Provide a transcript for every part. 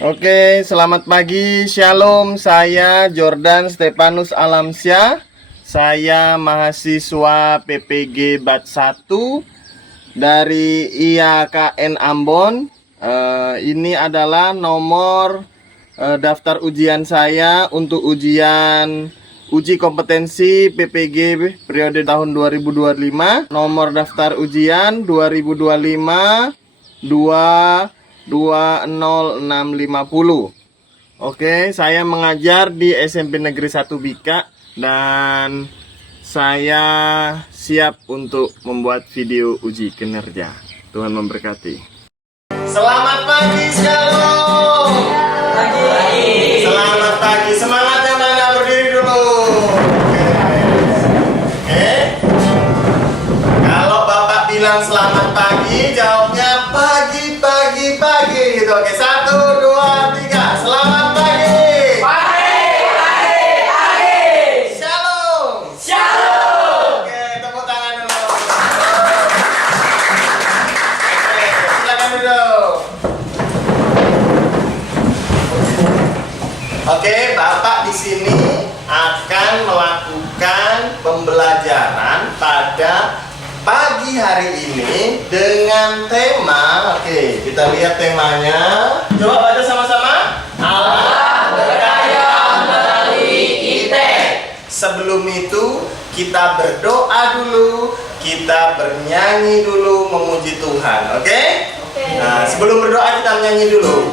Oke, selamat pagi, Shalom. Saya Jordan Stefanus Alamsyah. Saya mahasiswa PPG Bat 1 dari IAKN Ambon. Ini adalah nomor daftar ujian saya untuk uji kompetensi PPG periode tahun 2025. Nomor daftar ujian 2025 20650. Oke, saya mengajar di SMP Negeri 1 Bika dan saya siap untuk membuat video uji kinerja. Tuhan memberkati. Selamat pagi, Shalom. Pagi. Selamat pagi. Semangat yang mana, berdiri dulu. Oke. Kalau Bapak bilang selamat pagi, jawabnya pagi, pagi, pagi gitu. Oke, 1, 2, 3. Selamat pagi. Pagi, pagi, pagi. Shalom. Shalom. Oke, tepuk tangan dulu. Oke, silakan duduk. Oke, Bapak di sini akan melakukan pembelajaran pada pagi hari ini dengan tema. Oke, kita lihat temanya. Coba baca sama-sama. Allah Berkarya melalui ITEK. Sebelum itu kita berdoa dulu, kita bernyanyi dulu memuji Tuhan. Oke? Nah, sebelum berdoa kita menyanyi dulu.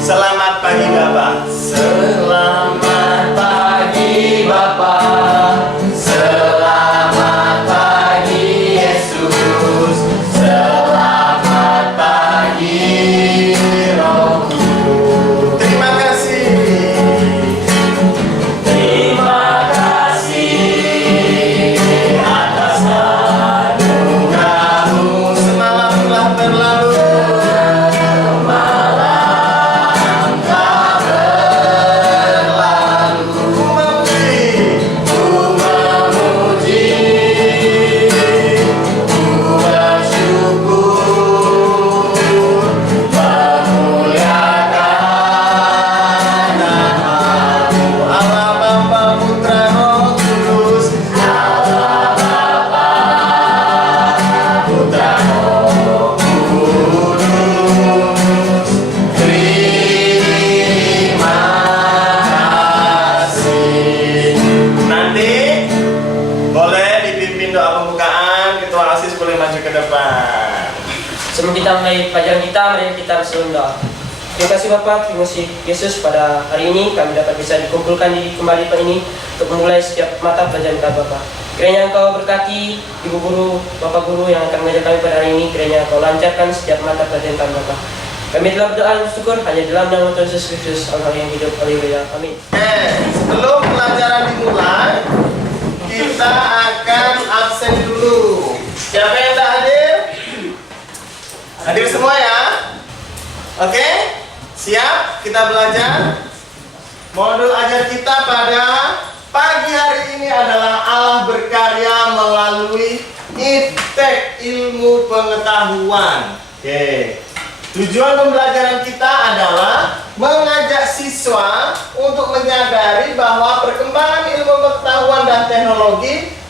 Selamat pagi Bapak. Selamat pagi Bapak. Selamat pagi Yesus. Selamat pagi Roh Kudus. Terima kasih. Terima kasih atas anugerah-Mu. Semalam telah berlalu. Sebelum kita mulai pelajaran kita, mari kita berdoa. Terima kasih Bapak, terima kasih Yesus, pada hari ini kami dapat bisa dikumpulkan kembali Pak ini untuk memulai setiap mata pelajaran kita Bapak. Kiranya Engkau berkati Ibu Guru, Bapak Guru yang akan mengajar kami pada hari ini. Kiranya Engkau lancarkan setiap mata pelajaran kami Bapak. Kami telah berdoa dan bersyukur hanya dalam nama Tuhan Yesus Kristus, Allah yang hidup. Haleluya. Amin. Sebelum pelajaran dimulai, kita akan absen dulu. Siapa yang tak hadir? Hadir semua ya? Oke? Siap? Kita belajar. Modul ajar kita pada pagi hari ini adalah Allah berkarya melalui ITEK, ilmu pengetahuan. Oke. Tujuan pembelajaran kita adalah mengajak siswa untuk menyadari bahwa perkembangan ilmu pengetahuan dan teknologi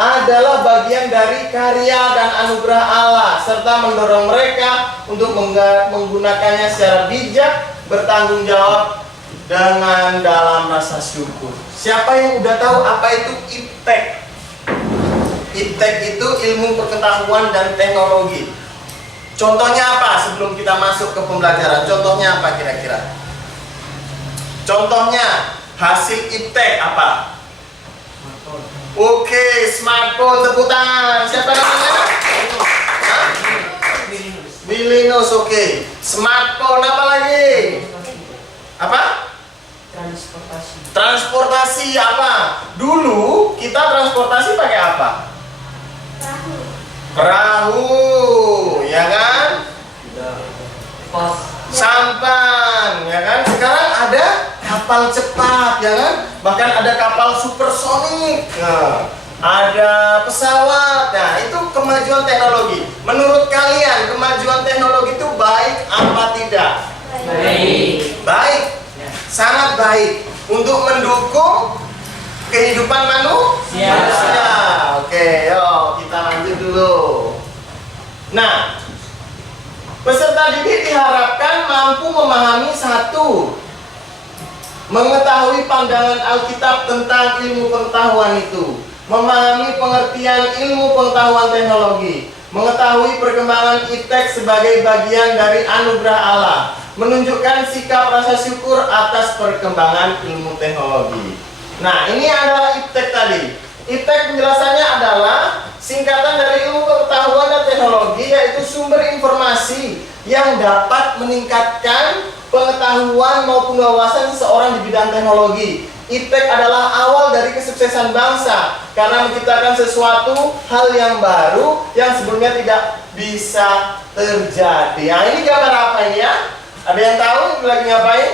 adalah bagian dari karya dan anugerah Allah, serta mendorong mereka untuk menggunakannya secara bijak, bertanggung jawab dengan dalam rasa syukur. Siapa yang udah tahu apa itu ITEK? ITEK itu ilmu pengetahuan dan teknologi. Contohnya apa sebelum kita masuk ke pembelajaran? Contohnya apa kira-kira? Contohnya hasil ITEK apa? Oke, smartphone. Tepuk tangan. Siapa namanya? Milinus. Oke. Smartphone, apa lagi? Apa? Transportasi apa? Dulu kita transportasi pakai apa? Perahu, ya kan? Sampan, ya kan? Sekarang ada kapal cepat, ya kan? Bahkan ada kapal supersonik. Nah, ada pesawat. Nah, itu kemajuan teknologi. Menurut kalian, kemajuan teknologi itu baik apa tidak? Baik. Baik, sangat baik untuk mendukung kehidupan manusia. Oke, yuk kita lanjut dulu. Nah, peserta didik diharapkan mampu memahami satu, mengetahui pandangan Alkitab tentang ilmu pengetahuan itu, memahami pengertian ilmu pengetahuan teknologi, mengetahui perkembangan iptek sebagai bagian dari anugerah Allah, menunjukkan sikap rasa syukur atas perkembangan ilmu teknologi. Nah, ini adalah iptek tadi. Iptek penjelasannya adalah singkatan dari ilmu pengetahuan dan teknologi, yaitu sumber informasi yang dapat meningkatkan pengetahuan maupun wawasan seseorang di bidang teknologi. Iptek adalah awal dari kesuksesan bangsa karena menciptakan sesuatu hal yang baru yang sebelumnya tidak bisa terjadi. Nah, ini gambar apa ini ya? Ada yang tahu lagi ngapain?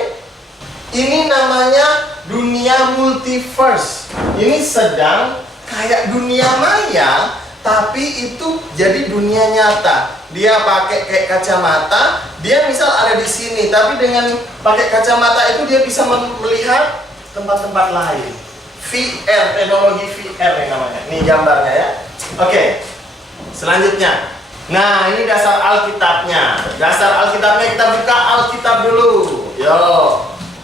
Ini namanya dunia multiverse. Ini sedang kayak dunia maya, tapi itu jadi dunia nyata. Dia pakai kayak kacamata, dia misal ada di sini, tapi dengan pakai kacamata itu dia bisa melihat tempat-tempat lain. VR, teknologi VR yang namanya. Ini gambarnya ya. Oke. Selanjutnya. Nah, ini dasar Alkitabnya. Dasar Alkitabnya kita buka Alkitab dulu. Yo.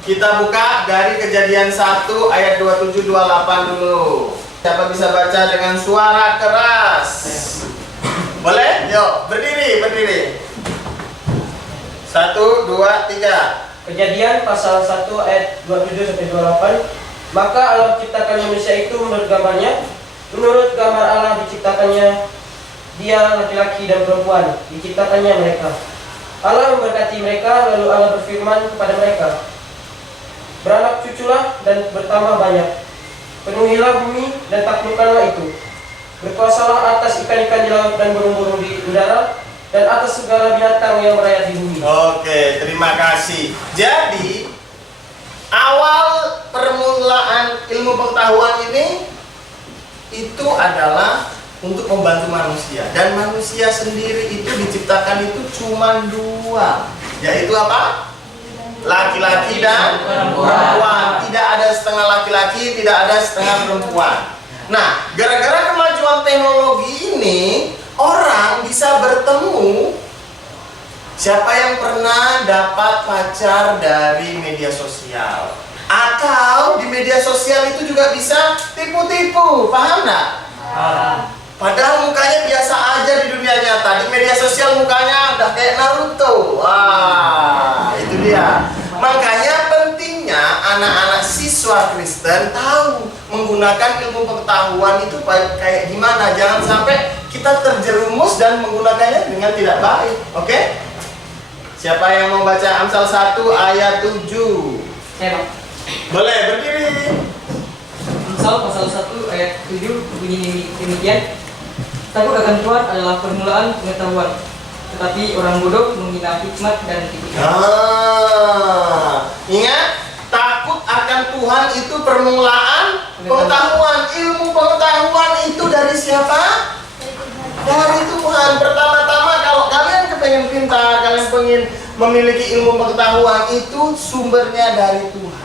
Kita buka dari Kejadian 1 ayat 27 28 dulu. Siapa bisa baca dengan suara keras? Boleh? Yuk, berdiri, berdiri. 1 2 3. Kejadian pasal 1 ayat 27 sampai 28. Maka Allah menciptakan manusia itu menurut gambarnya, menurut gambar Allah diciptakannya dia laki-laki dan perempuan, diciptakannya mereka. Allah memberkati mereka, lalu Allah berfirman kepada mereka, beranak cuculah dan bertambah banyak, penuhilah bumi dan taklukkanlah itu, berkuasalah atas ikan-ikan di laut dan burung-burung di udara, dan atas segala binatang yang merayap di bumi. Oke, terima kasih. Jadi awal permulaan ilmu pengetahuan ini itu adalah untuk membantu manusia, dan manusia sendiri itu diciptakan itu cuma dua, yaitu apa? Laki-laki dan perempuan. Tidak ada setengah laki-laki, tidak ada setengah perempuan. Nah, gara-gara kemajuan teknologi ini, orang bisa bertemu. Siapa yang pernah dapat pacar dari media sosial? Atau di media sosial itu juga bisa tipu-tipu, paham nggak? Padahal mukanya biasa aja di dunia nyata. Di media sosial mukanya udah kayak Naruto. Wah, itu dia. Makanya pentingnya anak-anak siswa Kristen tahu menggunakan ilmu pengetahuan itu kayak gimana. Jangan sampai kita terjerumus dan menggunakannya dengan tidak baik. Oke? Siapa yang mau baca Amsal 1 ayat 7? Saya, Pak. Boleh berdiri. Amsal pasal 1 ayat 7 bunyi demikian. Takut akan Tuhan adalah permulaan pengetahuan, tetapi orang bodoh menghina hikmat dan tipuan. Ingat, takut akan Tuhan itu permulaan pengetahuan. Ilmu pengetahuan itu dari siapa? Dari Tuhan. Pertama-tama kalau kalian kepengen pintar, kalian pengen memiliki ilmu pengetahuan, itu sumbernya dari Tuhan.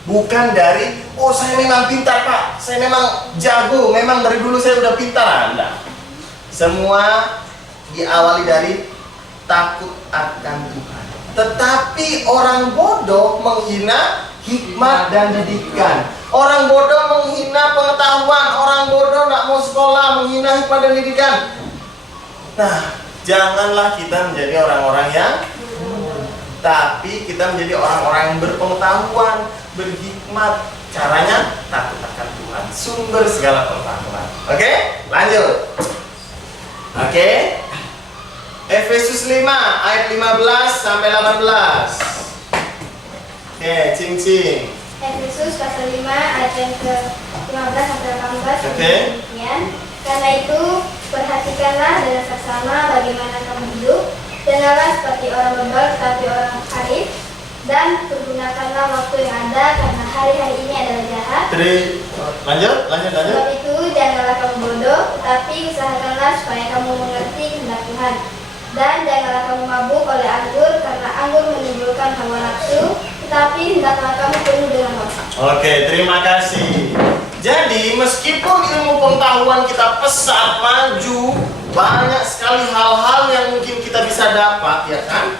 Bukan dari, oh saya memang pintar Pak, saya memang jago, memang dari dulu saya udah pintar. Anda. Semua diawali dari takut akan Tuhan. Tetapi orang bodoh menghina hikmat dan didikan. Orang bodoh menghina pengetahuan. Orang bodoh nggak mau sekolah, menghina hikmat dan didikan. Nah, janganlah kita menjadi orang-orang yang, tapi kita menjadi orang-orang yang berpengetahuan, berhikmat. Caranya takut akan Tuhan, sumber segala pengetahuan. Oke, lanjut. Oke, Efesus 5 ayat 15 sampai 18. Oke, cing-cing. Efesus pasal 5 ayat yang ke-15 sampai 18. Oke. Demikian. Karena itu, perhatikanlah dengan saksama bagaimana kamu hidup. Janganlah seperti orang bebal, tetapi orang arif. Dan pergunakanlah waktu yang ada, karena hari-hari ini adalah jahat. Lanjut. Sebab itu, janganlah kamu bodoh, tetapi usahakanlah supaya kamu mengerti kehendak Tuhan. Dan janganlah kamu mabuk oleh anggur, karena anggur menimbulkan hawa nafsu, tetapi hendaklah kamu penuh dengan roh. Oke, terima kasih. Jadi, meskipun ilmu pengetahuan kita pesat maju, banyak sekali hal-hal yang mungkin kita bisa dapat, ya kan?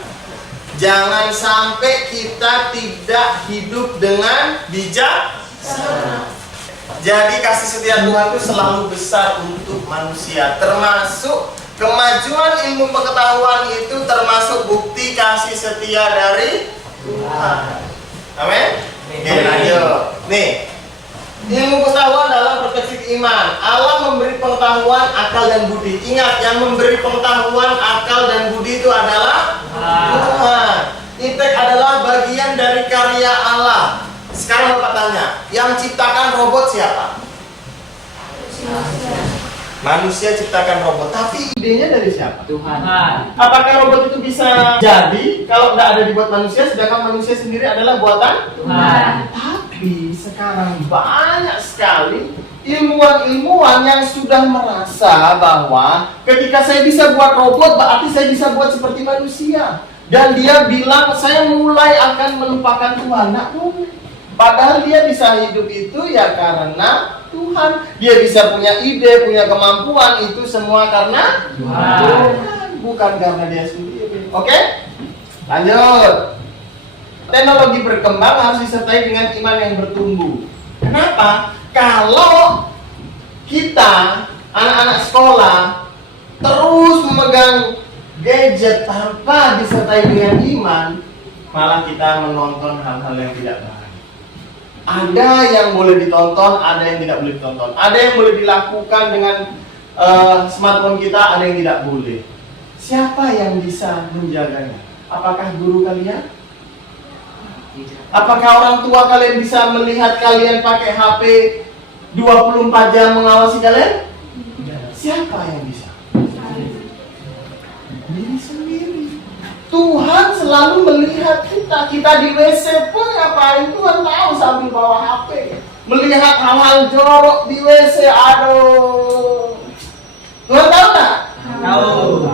Jangan sampai kita tidak hidup dengan bijaksana. Jadi kasih setia Tuhan itu selalu besar untuk manusia, termasuk kemajuan ilmu pengetahuan itu termasuk bukti kasih setia dari Tuhan. Amin. Oke, lanjut. Nih, ilmu pengetahuan dalam perspektif iman. Allah memberi pengetahuan, akal dan budi. Ingat, yang memberi pengetahuan, akal dan budi itu adalah Tuhan. Iptek adalah bagian dari karya Allah. Sekarang Bapak tanya, yang ciptakan robot siapa? Manusia ciptakan robot, tapi idenya dari siapa? Tuhan. Apakah robot itu bisa jadi kalau tidak ada dibuat manusia, sedangkan manusia sendiri adalah buatan Tuhan. Tapi sekarang banyak sekali ilmuwan-ilmuwan yang sudah merasa bahwa ketika saya bisa buat robot, berarti saya bisa buat seperti manusia. Dan dia bilang, saya mulai akan melupakan Tuhan. Nah, padahal dia bisa hidup itu ya karena Tuhan. Dia bisa punya ide, punya kemampuan, itu semua karena Tuhan, bukan karena dia sendiri. Oke? Lanjut. Teknologi berkembang harus disertai dengan iman yang bertumbuh. Kenapa? Kalau kita, anak-anak sekolah, terus memegang gadget tanpa disertai dengan iman, malah kita menonton hal-hal yang tidak baik. Ada yang boleh ditonton, ada yang tidak boleh ditonton. Ada yang boleh dilakukan dengan smartphone kita, ada yang tidak boleh. Siapa yang bisa menjaganya? Apakah guru kalian? Apakah orang tua kalian bisa melihat kalian pakai HP 24 jam mengawasi kalian? Siapa yang bisa? Diri sendiri. Tuhan selalu melihat kita. Kita di WC pun ngapain, Tuhan tahu sambil bawa HP. Melihat hal-hal jorok di WC, aduh. Tuhan tahu nggak? Tahu.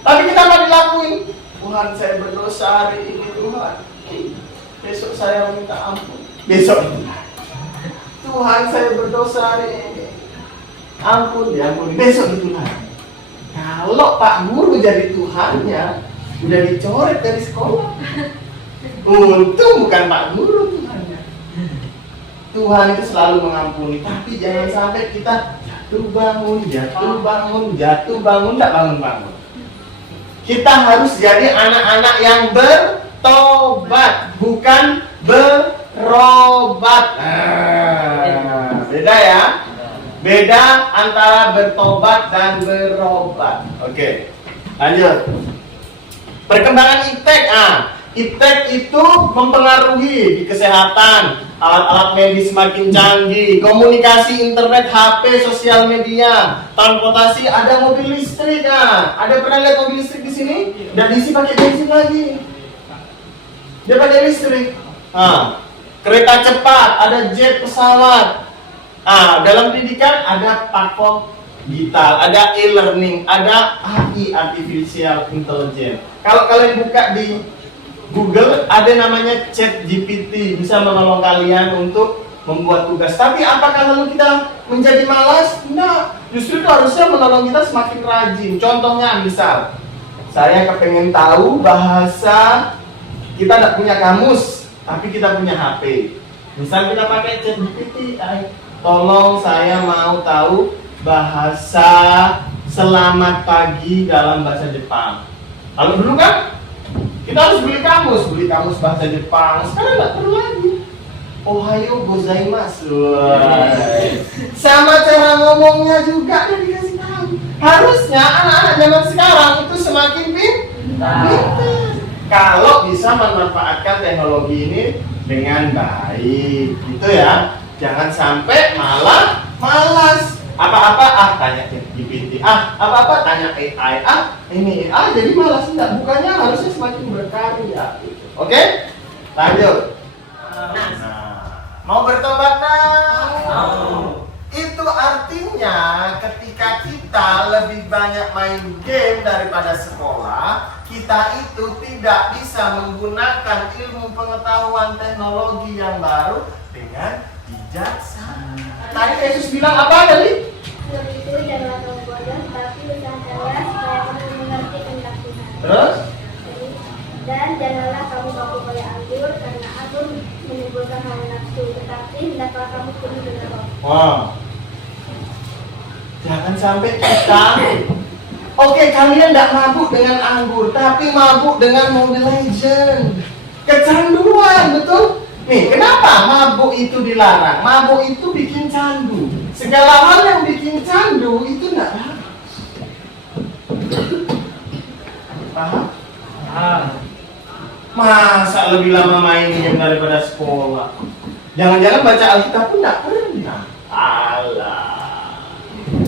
Tapi kita nggak dilakuin. Tuhan, saya berdosa hari ini, Tuhan. Besok saya minta ampun. Besok. Tuhan, saya berdosa hari ini. Ampun, diampuni. Besok itu Tuhan. Kalau Pak Guru jadi Tuhannya, udah dicoret dari sekolah. Untung bukan Pak Guru Tuhannya. Tuhan itu selalu mengampuni, tapi jangan sampai kita jatuh bangun, tak bangun-bangun. Kita harus jadi anak-anak yang bertobat, bukan berobat. Beda ya. Beda antara bertobat dan berobat. Oke, lanjut. Perkembangan iptek. Iptek itu mempengaruhi di kesehatan. Alat-alat medis semakin canggih, komunikasi, internet, HP, sosial media, transportasi, ada mobil listrik. Ada pernah lihat mobil listrik di sini? Dan diisi pakai bensin lagi. Dia pakai listrik. Kereta cepat, ada jet pesawat. Dalam pendidikan ada platform digital, ada e-learning, ada AI, artificial intelligence. Kalau kalian buka di Google, ada namanya ChatGPT, bisa menolong kalian untuk membuat tugas. Tapi apakah lalu kita menjadi malas? Nah, justru itu harusnya menolong kita semakin rajin. Contohnya, misal saya kepengen tahu bahasa, kita tidak punya kamus, tapi kita punya HP. Misal kita pakai ChatGPT, tolong saya mau tahu bahasa selamat pagi dalam bahasa Jepang. Kalau dulu kan kita harus beli kamus bahasa Jepang. Sekarang nggak perlu lagi. Ohayo gozaimasu. Sama cara ngomongnya juga dia dikasih tahu. Harusnya anak-anak zaman sekarang itu semakin pintar. Kalau bisa memanfaatkan teknologi ini dengan baik, gitu ya. Jangan sampai malah malas. Apa-apa tanya GPT. Apa-apa tanya AI. Ini AI jadi malas. Enggak, bukannya harusnya semakin berkarya. Oke? Lanjut. Mau bertobat? Itu artinya ketika kita kita lebih banyak main game daripada sekolah, kita itu tidak bisa menggunakan ilmu pengetahuan teknologi yang baru dengan bijaksana. Tadi Yesus bilang apa tadi? Sebab itu janganlah kamu bodoh, tapi bersabarlah supaya kamu mengerti kehendak Tuhan. Terus? Dan janganlah kamu baku oleh anggur, karena anggur menimbulkan hawa nafsu, tetapi hendaklah kamu penuh dengan roh. Wow. Jangan sampai kita, oke, kalian tidak mabuk dengan anggur, tapi mabuk dengan Mobile Legend. Kecanduan, betul? Nih, kenapa mabuk itu dilarang? Mabuk itu bikin candu. Segala hal yang bikin candu itu tidak bagus. Paham? Masa lebih lama main game daripada sekolah? Jangan-jangan baca Alkitab pun tidak pernah. Alah.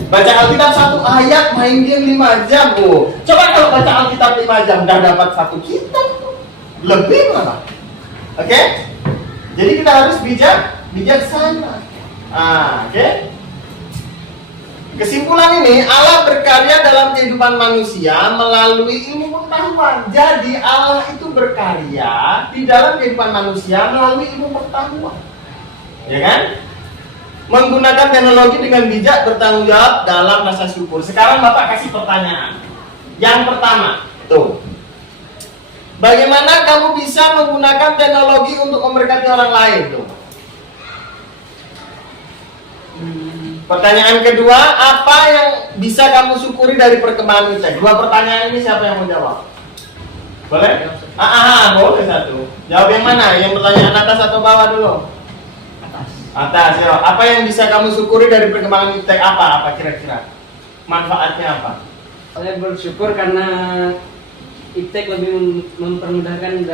Baca Alkitab 1 ayat, main game 5 jam. Oh, coba kalau baca Alkitab 5 jam udah dapat 1 kitab. Lebih malah. Oke? Jadi kita harus bijaksana. Oke? Kesimpulan ini, Allah berkarya dalam kehidupan manusia melalui ilmu pengetahuan. Jadi Allah itu berkarya di dalam kehidupan manusia melalui ilmu pengetahuan. Ya kan? Menggunakan teknologi dengan bijak, bertanggung jawab dalam rasa syukur. Sekarang Bapak kasih pertanyaan. Yang pertama, tuh. Bagaimana kamu bisa menggunakan teknologi untuk memberkati orang lain, tuh? Pertanyaan kedua, apa yang bisa kamu syukuri dari perkembangan kita? Dua pertanyaan ini siapa yang mau jawab? Boleh? Boleh satu. Jawab yang mana? Yang pertanyaan atas atau bawah dulu? Atas, ya. Apa yang bisa kamu syukuri dari perkembangan iptek? Apa kira-kira? Manfaatnya apa? Saya bersyukur karena iptek lebih mempermudahkan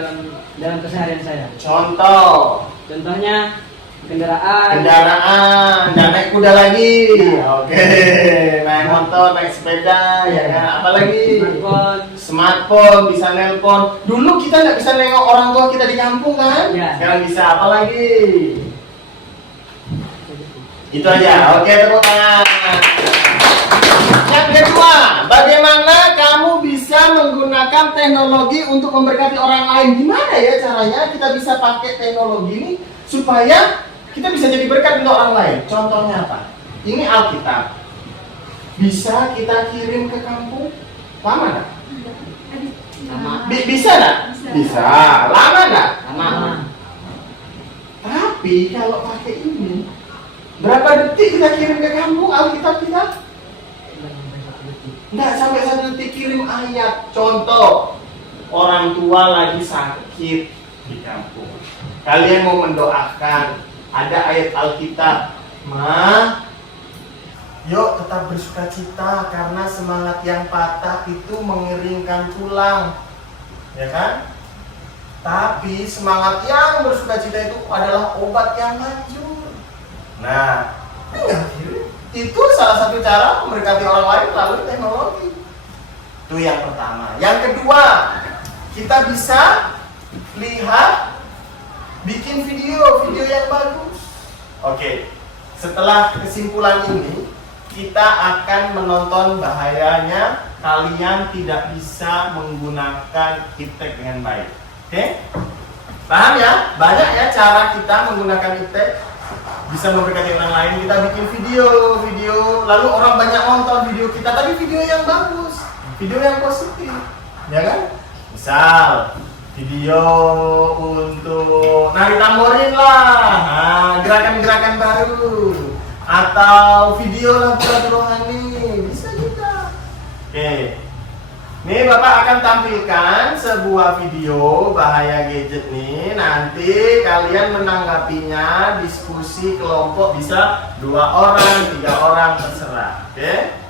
dalam keseharian saya. Contohnya kendaraan, dan naik kuda lagi. Oke, naik motor, naik sepeda, ya kan? Apalagi smartphone, bisa nelpon. Dulu kita nggak bisa nengok orang tua kita di kampung kan? Ya. Sekarang bisa. Apalagi? Itu aja. Oke, tepuk tangan. Yang kedua, bagaimana kamu bisa menggunakan teknologi untuk memberkati orang lain? Gimana ya caranya kita bisa pakai teknologi ini supaya kita bisa jadi berkat untuk orang lain? Contohnya apa? Ini Alkitab. Bisa kita kirim ke kampung? Lama nggak? Bisa nggak? Bisa. Lama nggak? Lama. Tapi kalau pakai ini, berapa detik kita kirim ke kampung Alkitab kita? Nggak sampai 1 detik kirim ayat. Contoh, orang tua lagi sakit di kampung. Kalian mau mendoakan, ada ayat Alkitab. Yuk tetap bersuka cita karena semangat yang patah itu mengeringkan tulang. Ya kan? Tapi semangat yang bersuka cita itu adalah obat yang manjur. Nah, itu salah satu cara memberkati orang lain melalui teknologi. Itu yang pertama. Yang kedua, kita bisa lihat, bikin video yang bagus. Oke, setelah kesimpulan ini, kita akan menonton bahayanya kalian tidak bisa menggunakan iptek dengan baik. Oke? Paham ya? Banyak ya cara kita menggunakan iptek bisa memberkati orang lain. Kita bikin video, lalu orang banyak nonton video kita, tapi video yang bagus, video yang positif, ya kan? Misal video untuk nari tamborin lah, gerakan-gerakan baru, atau video lagu-lagu rohani, bisa juga. Oke. Nih Bapak akan tampilkan sebuah video bahaya gadget nih. Nanti kalian menanggapinya, diskusi kelompok, bisa 2 orang, 3 orang, terserah. Oke?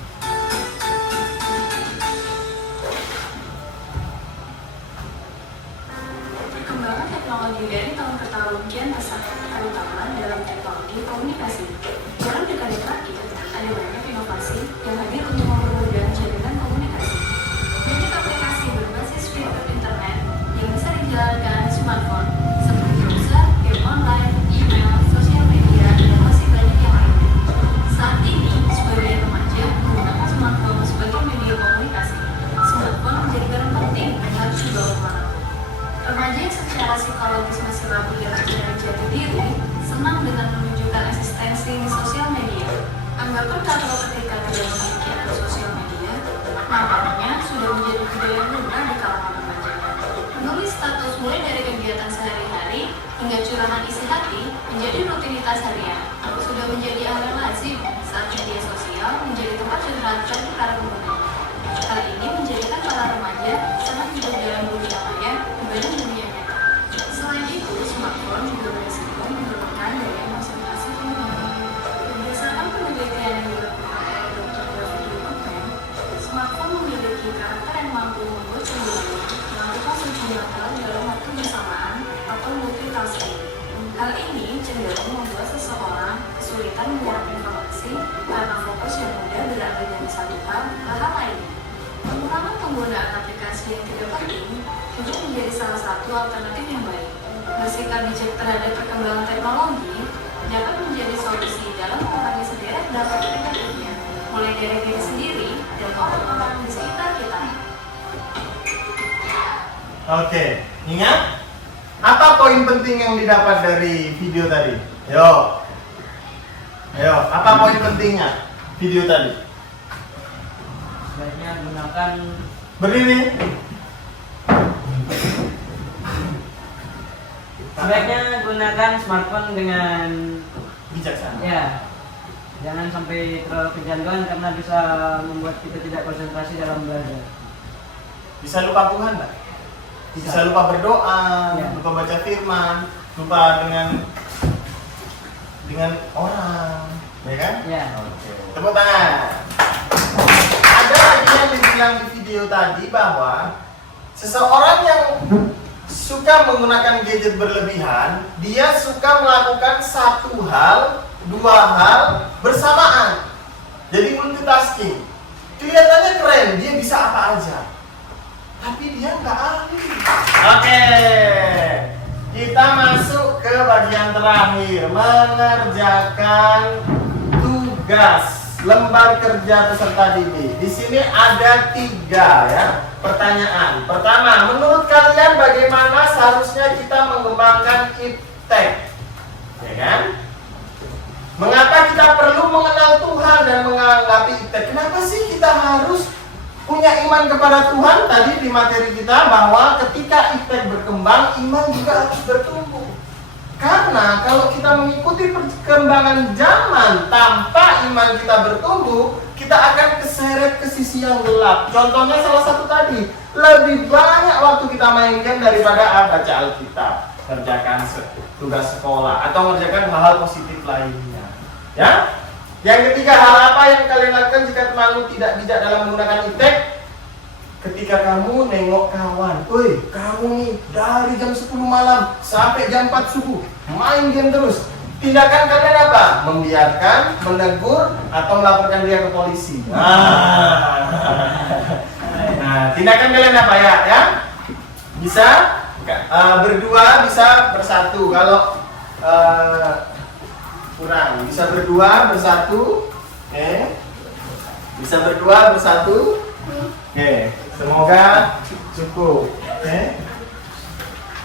Perkembangan teknologi dari tahun ke tahun kian pesat, terutama dalam teknologi komunikasi. Dalam dekade terakhir, ada banyak inovasi yang hadir untuk mempermudah jaringan komunikasi. Banyak aplikasi berbasis fitur internet yang bisa dijalankan di smartphone, seperti browser, game online, email, sosial media, dan masih banyak yang lainnya. Saat ini, sebagian remaja menggunakan smartphone Remaja yang secara psikologis masih rapuh dan mencari jati diri, senang dengan menunjukkan eksistensi di sosial media. Anggapan kalau ketika tidak memiliki akun sosial media, nampaknya sudah menjadi budaya lumrah di kalangan remaja. Menulis status mulai dari kegiatan sehari-hari hingga curahan isi hati menjadi rutinitas harian. Sudah menjadi hal yang lazim saat media sosial menjadi tempat curhat bagi para pengguna. Hal ini menjadikan para remaja sangat hidup dalam dunia maya dibanding dunia nyata. Selain itu, smartphone juga berisiko menurunkan daya konsentrasi pengguna. Berdasarkan penelitian yang dilakukan oleh Dr. David Wilken, smartphone memiliki karakter yang mampu membuat pengguna melakukan sejumlah hal dalam waktu bersamaan atau multitasking. Hal ini cenderung membuat seseorang kesulitan menyerap informasi karena fokus yang mudah berada dari satu hal ke hal lainnya. Pengurangan penggunaan aplikasi yang tidak penting juga menjadi salah satu alternatif yang baik. Bersikap bijak terhadap perkembangan teknologi dapat menjadi solusi dalam mengurangi sederet dampak negatifnya, mulai dari diri sendiri dan orang-orang di sekitar kita. Oke, ingat? Apa poin penting yang didapat dari video tadi? Ayo, apa poin pentingnya video tadi? Sebaiknya gunakan Berdiri. sebaiknya gunakan smartphone dengan Bijaksana. ya, jangan sampai terlalu kecanduan karena bisa membuat kita tidak konsentrasi dalam belajar. Bisa lupa Tuhan nggak? Bisa lupa berdoa, Ya. lupa baca firman, lupa dengan orang, ya kan? Ya. Oke. Tepuk tangan. Ada lagi yang dibilang di video tadi bahwa seseorang yang suka menggunakan gadget berlebihan, dia suka melakukan satu hal, dua hal bersamaan. Jadi multitasking. Kelihatannya keren, dia bisa apa aja. Tapi dia nggak ahli. Oke, kita masuk ke bagian terakhir, mengerjakan tugas lembar kerja peserta didik. Di sini ada 3 ya pertanyaan. Pertama, menurut kalian bagaimana seharusnya kita mengembangkan iptek? Ya kan? Mengapa kita perlu mengenal Tuhan dan menganggapi iptek? Kenapa sih kita harus punya iman kepada Tuhan? Tadi di materi kita bahwa ketika iptek berkembang, iman juga harus bertumbuh. Karena kalau kita mengikuti perkembangan zaman tanpa iman kita bertumbuh, kita akan keseret ke sisi yang gelap. Contohnya salah satu tadi, lebih banyak waktu kita main game daripada baca Alkitab, kerjakan tugas sekolah atau mengerjakan hal-hal positif lainnya. Ya? Yang ketiga, hal apa yang kalian lakukan jika temanmu tidak bijak dalam menggunakan iptek? Ketika kamu nengok kawan, kamu nih dari jam 10 malam sampai jam 4 subuh main game terus. Tindakan kalian apa? Membiarkan, menegur, atau melaporkan dia ke polisi. Nah, tindakan kalian apa ya? Bisa berdua, bisa bersatu. Kalau kurang, bisa berdua, bersatu. Bisa berdua, bersatu. Oke, semoga cukup.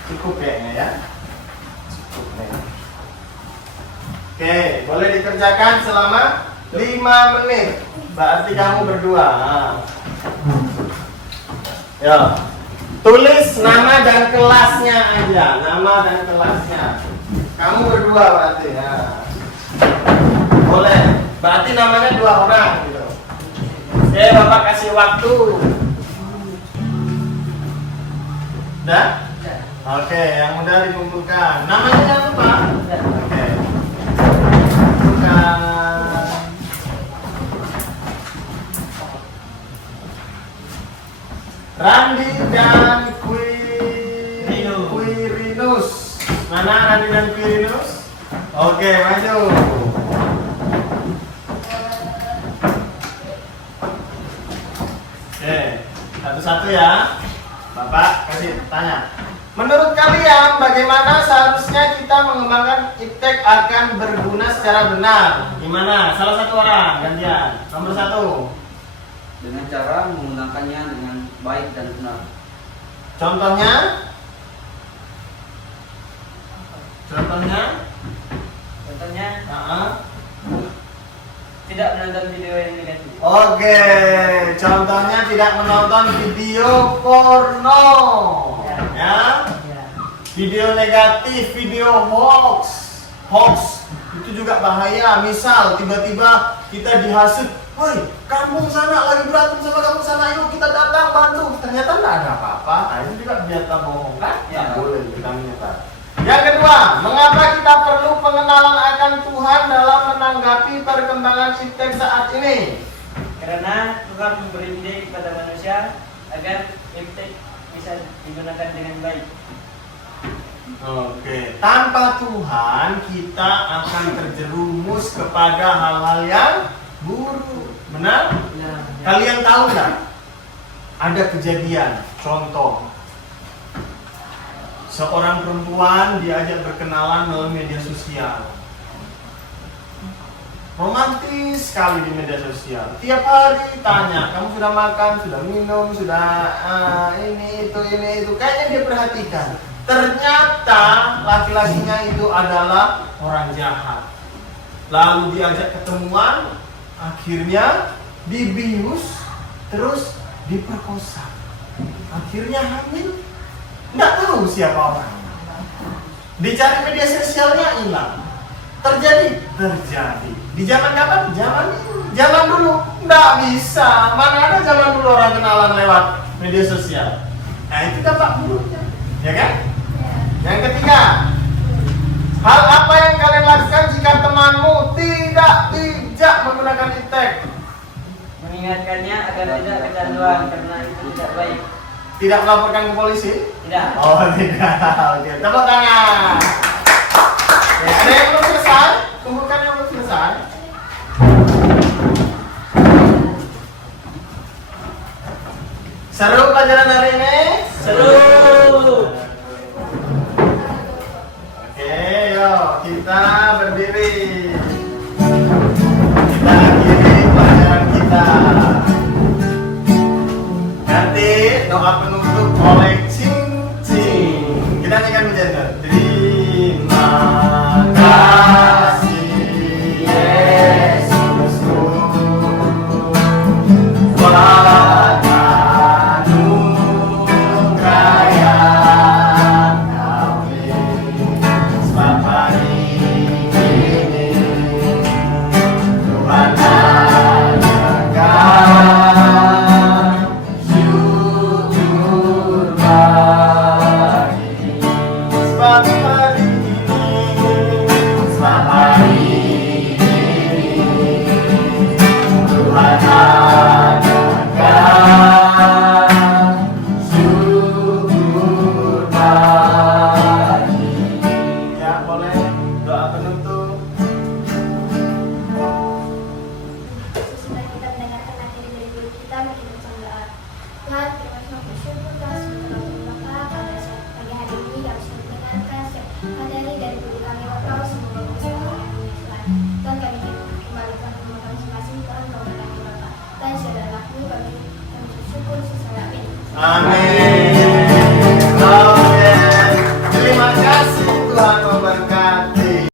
Cukup kayaknya ya. Cukup nih. Oke, boleh dikerjakan selama 5 menit. Berarti kamu berdua. Ya. Tulis nama dan kelasnya aja, nama dan kelasnya. Kamu berdua berarti ya. Boleh. Berarti namanya 2 orang gitu. Oke, Bapak kasih waktu. Udah? Oke, yang udah dikumpulkan. Namanya jangan lupa. Oke. Kumpulkan. Randi dan Quirinus. Mana Randi dan Quirinus? Oke, maju. Oke, satu-satu ya. Bapak kasih tanya. Menurut kalian bagaimana seharusnya kita mengembangkan iptek akan berguna secara benar? Gimana? Salah satu orang gantian. Nomor 1. Dengan cara menggunakannya dengan baik dan benar. Contohnya? Contohnya? Contohnya Nah, tidak menonton video yang negatif. oke, contohnya tidak menonton video porno, ya. Ya. Video negatif, video hoax itu juga bahaya. Misal tiba-tiba kita dihasut, woi, kampung sana lagi berantem sama kampung sana, yuk kita datang bantu. Ternyata nggak ada apa-apa. Nah, itu juga ternyata bohong kan? Ya. Nggak boleh kita menyebar. Yang kedua, mengapa kita perlu pengenalan akan Tuhan dalam menanggapi perkembangan iptek saat ini? Karena Tuhan memberi ide kepada manusia agar iptek bisa digunakan dengan baik. Oke, tanpa Tuhan kita akan terjerumus kepada hal-hal yang buruk. Benar? Ya. Kalian tahu nggak? Ada kejadian, contoh. Seorang perempuan diajak berkenalan melalui media sosial. Romantis sekali di media sosial. Tiap hari tanya, kamu sudah makan, sudah minum, sudah ini itu. Kayaknya dia perhatikan. Ternyata laki-lakinya itu adalah orang jahat. Lalu diajak ketemuan, akhirnya dibius, terus diperkosa. Akhirnya hamil. Nggak tahu siapa orangnya. Dicari media sosialnya hilang. Terjadi. Di zaman kapan? Zaman dulu. Nggak bisa. Mana ada zaman dulu orang kenalan lewat media sosial. Nah itu dampak buruknya, ya kan? Yang ketiga, hal apa yang kalian lakukan jika temanmu tidak bijak menggunakan iptek? Mengingatkannya agar tidak kecanduan karena itu tidak baik. Tidak melaporkan ke polisi? Tidak. Oh tidak. Oke, tepuk tangan. Ya, ada yang belum selesai? Kumpulkan yang belum selesai. Seru pelajaran hari ini? Seru. Oke, yuk kita berdiri. Kita akhiri pelajaran kita. Nanti doa penutup oleh Cing. Kita nyanyikan berjanda. Terima kasih Yesusku, buat anugerah yang Kau beri. Sebab hari ini Tuhan anugerah. Syukur bagi sebab